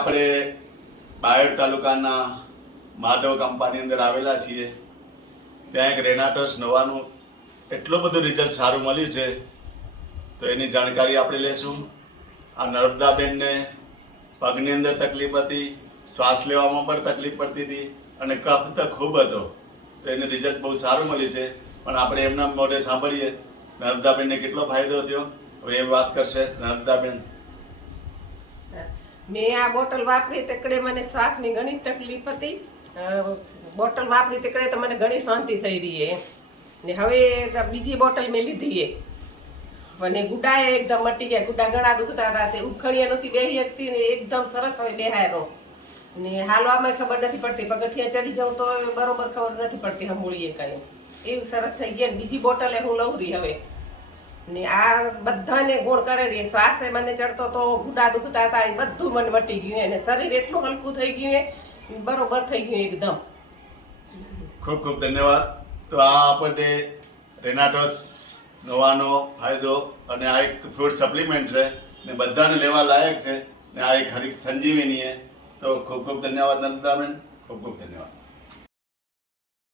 આપણે બાયડ તાલુકાના માધવ કંપાની અંદર આવેલા છીએ. ત્યાં એક રેનાટોસ નવાનું એટલું બધું રિઝલ્ટ સારું મળ્યું છે, તો એની જાણકારી આપણે લેશું. આ નર્મદાબેનને પગની અંદર તકલીફ હતી, શ્વાસ લેવામાં પણ તકલીફ પડતી હતી અને કફ તો ખૂબ હતો, તો એને રિઝલ્ટ બહુ સારું મળ્યું છે. પણ આપણે એમના મોઢે સાંભળીએ નર્મદાબેનને કેટલો ફાયદો થયો. હવે એ વાત કરશે નર્મદાબેન. મેં આ બોટલ વાપરી તકડે મને શ્વાસની ઘણી તકલીફ હતી. બોટલ વાપરી તકડે તો મને ઘણી શાંતિ થઈ રહી છે. ને હવે બીજી બોટલ મેં લીધી છે અને ગુડાએ એકદમ મટી ગયા. ગુડા ઘણા દુખતા હતા, તે ઉખણીયા નહોતી બેહી શકતી ને એકદમ સરસ હવે બેહાયનો. ને હાલવામાં ખબર નથી પડતી, પગથિયા ચડી જાઉં તો બરોબર ખબર નથી પડતી હમૂળીએ કાંઈ. એવું સરસ થઈ ગયા. બીજી બોટલ હું લઉં રહી હવે. ને આ બધાને ગુણ કરેલી. શ્વાસ મને ચડતો તો, ગુડા દુખતા હતા, એ બધું મને મટી ગયું અને શરીર એટલું હલકું થઈ ગયું, બરોબર થઈ ગયું એકદમ. ખૂબ ખૂબ ધન્યવાદ. તો આ આપણને રેનાટોસ નવાનો ફાયદો અને આ એક ફ્રૂટ સપ્લિમેન્ટ છે ને બધાને લેવા લાયક છે ને આ એક હરી સંજીવની છે. તો ખૂબ ખૂબ ધન્યવાદ નર્મદાબેન, ખૂબ ખૂબ ધન્યવાદ.